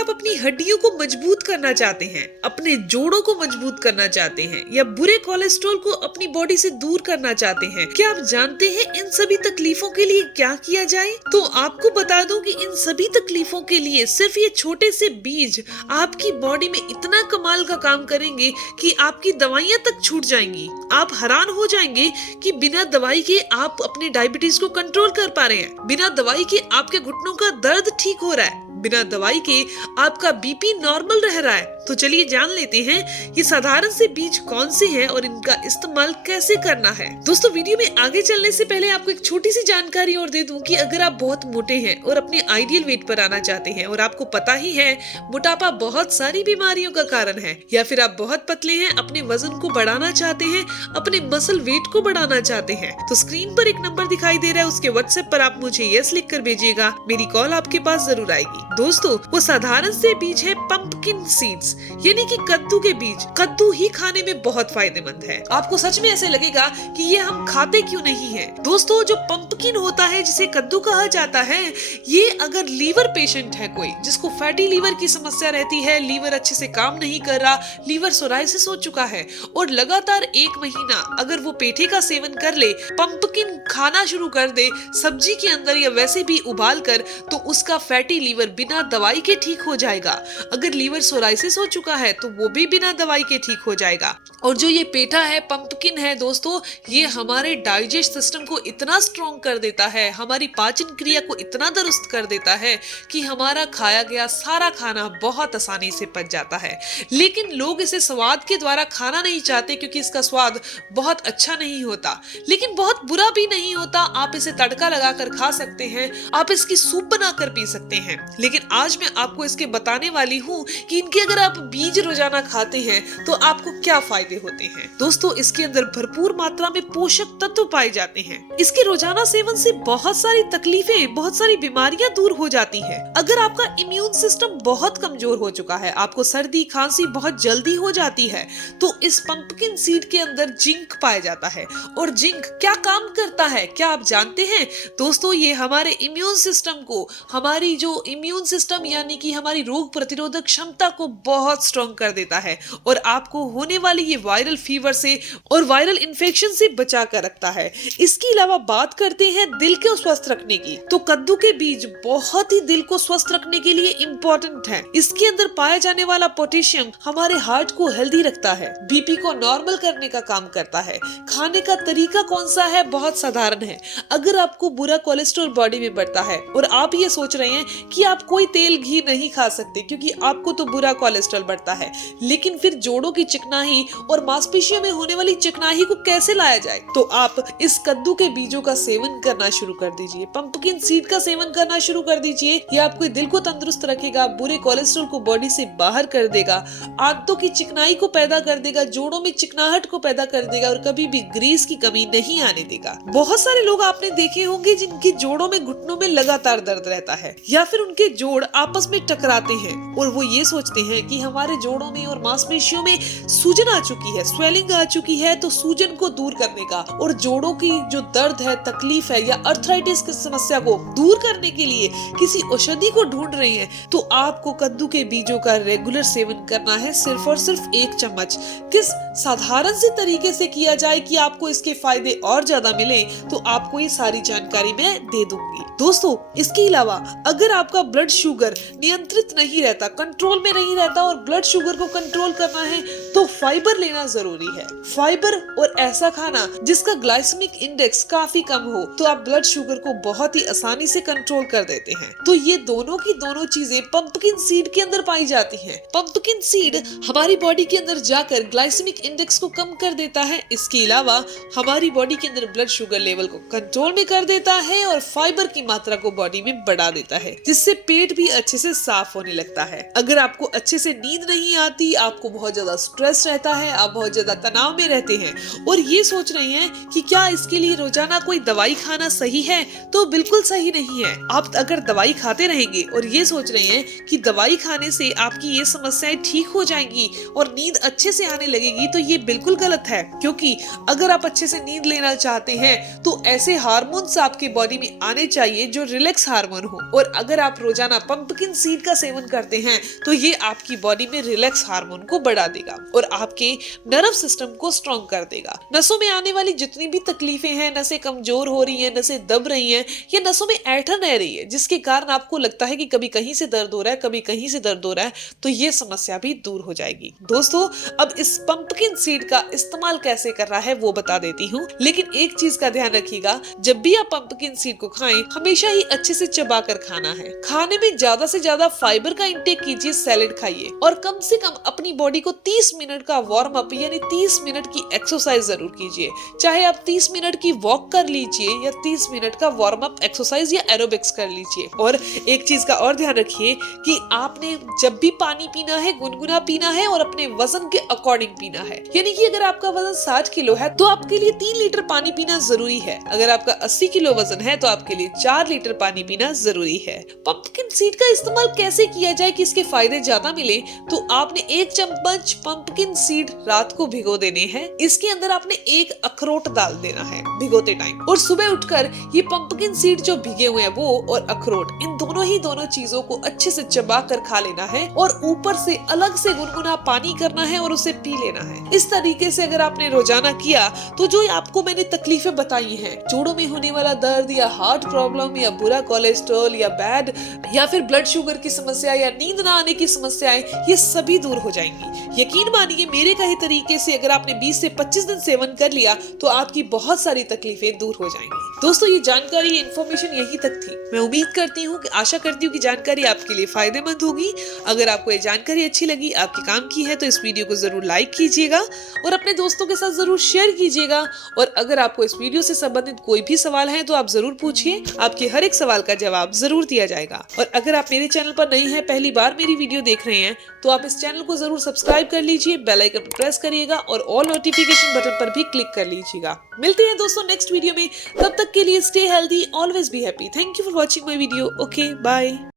आप अपनी हड्डियों को मजबूत करना चाहते हैं, अपने जोड़ों को मजबूत करना चाहते हैं या बुरे कोलेस्ट्रॉल को अपनी बॉडी से दूर करना चाहते हैं? क्या आप जानते हैं इन सभी तकलीफों के लिए क्या किया जाए? तो आपको बता दूं कि इन सभी तकलीफों के लिए सिर्फ ये छोटे से बीज आपकी बॉडी में इतना कमाल का काम करेंगे कि आपकी दवाइयां तक छूट जाएंगी। आप हैरान हो जाएंगे कि बिना दवाई के आप अपने डायबिटीज को कंट्रोल कर पा रहे हैं, बिना दवाई के आपके घुटनों का दर्द ठीक हो रहा है, बिना दवाई के आपका बीपी नॉर्मल रह रहा है। तो चलिए जान लेते हैं ये साधारण से बीज कौन से हैं और इनका इस्तेमाल कैसे करना है। दोस्तों, वीडियो में आगे चलने से पहले आपको एक छोटी सी जानकारी और दे दूं कि अगर आप बहुत मोटे हैं और अपने आइडियल वेट पर आना चाहते हैं और आपको पता ही है मोटापा बहुत सारी बीमारियों का कारण है, या फिर आप बहुत पतले हैं, अपने वजन को बढ़ाना चाहते हैं, अपने मसल वेट को बढ़ाना चाहते हैं, तो स्क्रीन पर एक नंबर दिखाई दे रहा है, उसके व्हाट्सएप पर आप मुझे यस लिख कर भेजिएगा। मेरी कॉल आपके पास जरूर आएगी। दोस्तों, वो साधारण से बीज है पंपकिन सीड्स, यानी कि कद्दू के बीज। कद्दू ही खाने में बहुत फायदेमंद है। आपको सच में ऐसे लगेगा कि ये हम खाते क्यों नहीं है। दोस्तों, जो पंपकिन होता है, जिसे कद्दू कहा जाता है, ये अगर लीवर पेशेंट है कोई जिसको फैटी लीवर की समस्या रहती है, लीवर अच्छे से काम नहीं कर रहा, लीवर सोराइसिस हो चुका है और लगातार 1 महीना अगर वो पेठे का सेवन कर ले, पंपकिन खाना शुरू कर दे सब्जी के अंदर या वैसे भी उबाल कर, तो उसका फैटी लीवर बिना दवाई के ठीक हो जाएगा। अगर लीवर सोराइसिस हो चुका है तो वो भी बिना दवाई के ठीक हो जाएगा। और जो ये पेठा है, पंपकिन है दोस्तों, ये हमारे डाइजेस्ट सिस्टम को इतना स्ट्रॉन्ग कर देता है, हमारी पाचन क्रिया को इतना दुरुस्त कर देता है कि हमारा खाया गया सारा खाना बहुत आसानी से पच जाता है। लेकिन लोग इसे स्वाद के द्वारा खाना नहीं चाहते क्योंकि इसका स्वाद बहुत अच्छा नहीं होता, लेकिन बहुत बुरा भी नहीं होता। आप इसे तड़का लगाकर खा सकते हैं, आप इसकी सूप बनाकर पी सकते हैं। लेकिन आज मैं आपको इसके बताने वाली हूँ कि इनके अगर आप बीज रोजाना खाते हैं तो आपको क्या फायदे होते हैं। दोस्तों, इसके अंदर भरपूर मात्रा में पोषक तत्व पाए जाते हैं। इसके रोजाना सेवन से बहुत सारी तकलीफें, बहुत सारी बीमारियां दूर हो जाती हैं। अगर आपका इम्यून सिस्टम बहुत कमजोर हो चुका है, आपको सर्दी खांसी बहुत जल्दी हो जाती है, तो इस पंपकिन सीड के अंदर जिंक पाया जाता है। और जिंक क्या काम करता है, क्या आप जानते हैं? दोस्तों, ये हमारे इम्यून सिस्टम को, हमारी जो इम्यून सिस्टम यानी कि हमारी रोग प्रतिरोधक क्षमता को बहुत स्ट्रॉन्ग कर देता है और आपको होने वाली ये वायरल फीवर से और वायरल इन्फेक्शन से बचा कर रखता है। इसके अलावा बात करते हैं दिल को स्वस्थ रखने की, तो कद्दू के बीज बहुत ही दिल को स्वस्थ रखने के लिए इम्पोर्टेंट है। इसके अंदर पाया जाने वाला पोटेशियम हमारे हार्ट को हेल्दी रखता है, बीपी को नॉर्मल करने का काम करता है। खाने का तरीका कौन सा है? बहुत साधारण है। अगर आपको बुरा कोलेस्ट्रॉल बॉडी में बढ़ता है और आप ये सोच रहे हैं कि आप कोई तेल घी नहीं खा सकते क्योंकि आपको तो बुरा कोलेस्ट्रॉल बढ़ता है, लेकिन फिर जोड़ों की चिकनाई और मांसपेशियों में होने वाली चिकनाई को कैसे लाया जाए? तो आप इस कद्दू के बीजों का सेवन करना शुरू कर दीजिए, पंपकिन सीड का सेवन करना शुरू कर दीजिए। ये आपके दिल को तंदुरुस्त रखेगा, बुरे कोलेस्ट्रॉल को बॉडी से बाहर कर देगा, आंतों की चिकनाई को पैदा कर देगा, जोड़ों में चिकनाहट को पैदा कर देगा और कभी भी ग्रीस की कमी नहीं आने देगा। बहुत सारे लोग आपने देखे होंगे जिनके जोड़ों में, घुटनों में लगातार दर्द रहता है, या फिर उनके जोड़ आपस में टकराते हैं और वो ये सोचते हैं कि हमारे जोड़ों में और मांसपेशियों में सूजन आ चुकी है, स्वेलिंग आ चुकी है, तो सूजन को दूर करने का और जोड़ों की जो दर्द है, तकलीफ है या अर्थराइटिस की समस्या को दूर करने के लिए किसी औषधि को ढूंढ रहे हैं, तो आपको कद्दू के बीजों का रेगुलर सेवन करना है, सिर्फ और सिर्फ 1 चम्मच। किस साधारण से तरीके से किया जाए कि आपको इसके फायदे और ज्यादा मिले, तो आपको ये सारी जानकारी मैं दे दूंगी। दोस्तों, इसके अलावा अगर आपका ब्लड शुगर नियंत्रित नहीं रहता, कंट्रोल में नहीं रहता और ब्लड शुगर को कंट्रोल करना है, तो फाइबर लेना जरूरी है। फाइबर और ऐसा खाना जिसका ग्लाइसेमिक इंडेक्स काफी कम हो, तो आप ब्लड शुगर को बहुत ही आसानी से कंट्रोल कर देते हैं। तो ये दोनों की दोनों चीजें पंपकिन सीड के अंदर पाई जाती हैं। पंपकिन सीड हमारी बॉडी के अंदर जाकर ग्लाइसेमिक इंडेक्स को कम कर देता है। इसके अलावा हमारी बॉडी के अंदर ब्लड शुगर लेवल को कंट्रोल में कर देता है और फाइबर की मात्रा को बॉडी में बढ़ा देता है, जिससे पेट भी अच्छे से साफ होने लगता है। अगर आपको अच्छे से नींद नहीं आती, आपको बहुत ज्यादा स्ट्रेस रहता है, आप बहुत ज्यादा तनाव में रहते हैं और ये सोच रहे हैं कि क्या इसके लिए रोजाना कोई दवाई खाना सही है, तो बिल्कुल सही नहीं है। आप अगर दवाई खाते रहेंगे और ये सोच रहे हैं कि दवाई खाने से आपकी ये समस्याएं ठीक हो जाएंगी और नींद अच्छे से आने लगेगी, तो ये बिल्कुल गलत है। क्योंकि अगर आप अच्छे से नींद लेना चाहते हैं तो ऐसे हार्मोन्स आपके बॉडी में आने चाहिए जो रिलैक्स हार्मोन हो, और अगर आप रोजाना रोजाना पंपकिन सीड का सेवन करते हैं तो ये आपकी बॉडी में रिलैक्स हार्मोन को बढ़ा देगा और आपके नर्व सिस्टम को स्ट्रॉन्ग कर देगा। नसों में आने वाली जितनी भी तकलीफें हैं, नसें कमजोर हो रही हैं, नसें दब रही हैं या नसों में ऐंठन रह रही है जिसके कारण आपको लगता है कि कभी कहीं से दर्द हो रहा है, कभी कहीं से दर्द हो रहा है, तो ये समस्या भी दूर हो जाएगी। दोस्तों, अब इस पंपकिन सीड का इस्तेमाल कैसे करना है वो बता देती हूँ, लेकिन एक चीज का ध्यान रखिएगा, जब भी आप पंपकिन सीड को खाएं हमेशा ही अच्छे से चबा कर खाना है। खाने में ज्यादा से ज्यादा फाइबर का इंटेक कीजिए, सैलेड खाइए और कम से कम अपनी बॉडी को 30 मिनट का वार्म अप यानी 30 मिनट की एक्सरसाइज जरूर कीजिए। चाहे आप 30 मिनट की वॉक कर लीजिए या 30 मिनट का वार्म अप एक्सरसाइज या एरोबिक्स कर लीजिए। और एक चीज का और ध्यान रखिए कि आपने जब भी पानी पीना है गुनगुना पीना है और अपने वजन के अकॉर्डिंग पीना है। यानी कि अगर आपका वजन 60 किलो है तो आपके लिए 3 लीटर पानी पीना जरूरी है। अगर आपका 80 किलो वजन है तो आपके लिए 4 लीटर पानी पीना जरूरी है। पंपकिन सीड का इस्तेमाल कैसे किया जाए कि इसके फायदे ज्यादा मिले, तो आपने 1 चम्मच पंपकिन सीड रात को भिगो देने हैं। इसके अंदर आपने 1 अखरोट डाल देना है भिगोते टाइम और सुबह उठकर ये पंपकिन सीड जो भिगे हुए हैं वो और अखरोट, इन दोनों चीजों को अच्छे से चबा कर खा लेना है और ऊपर से अलग से गुनगुना पानी करना है और उसे पी लेना है। इस तरीके से अगर आपने रोजाना किया तो जो आपको मैंने तकलीफें बताई हैं, जोड़ों में होने वाला दर्द या हार्ट प्रॉब्लम या बुरा कोलेस्ट्रॉल या बैड या फिर ब्लड शुगर की समस्या या नींद ना आने की समस्याएं, ये सभी दूर हो जाएंगी। यकीन मानिए, मेरे कहे तरीके से अगर आपने 20 से 25 दिन सेवन कर लिया तो आपकी बहुत सारी तकलीफें दूर हो जाएंगी। दोस्तों, ये जानकारी, ये इन्फॉर्मेशन यही तक थी। मैं उम्मीद करती हूँ, आशा करती हूँ कि जानकारी आपके लिए फायदेमंद होगी। अगर आपको ये जानकारी अच्छी लगी, आपके काम की है, तो इस वीडियो को जरूर लाइक कीजिएगा और अपने दोस्तों के साथ जरूर शेयर कीजिएगा। और अगर आपको इस वीडियो से संबंधित कोई भी सवाल है तो आप जरूर पूछिए, आपके हर एक सवाल का जवाब जरूर दिया जाएगा। और अगर आप मेरे चैनल पर नए हैं, पहली बार मेरी वीडियो देख रहे हैं, तो आप इस चैनल को जरूर सब्सक्राइब कर लीजिए, बेल आइकन पर प्रेस करिएगा और ऑल नोटिफिकेशन बटन पर भी क्लिक कर लीजिएगा। मिलते हैं दोस्तों नेक्स्ट वीडियो में, तब तक के लिए stay healthy, always be happy. Thank you for watching my video. Okay, bye.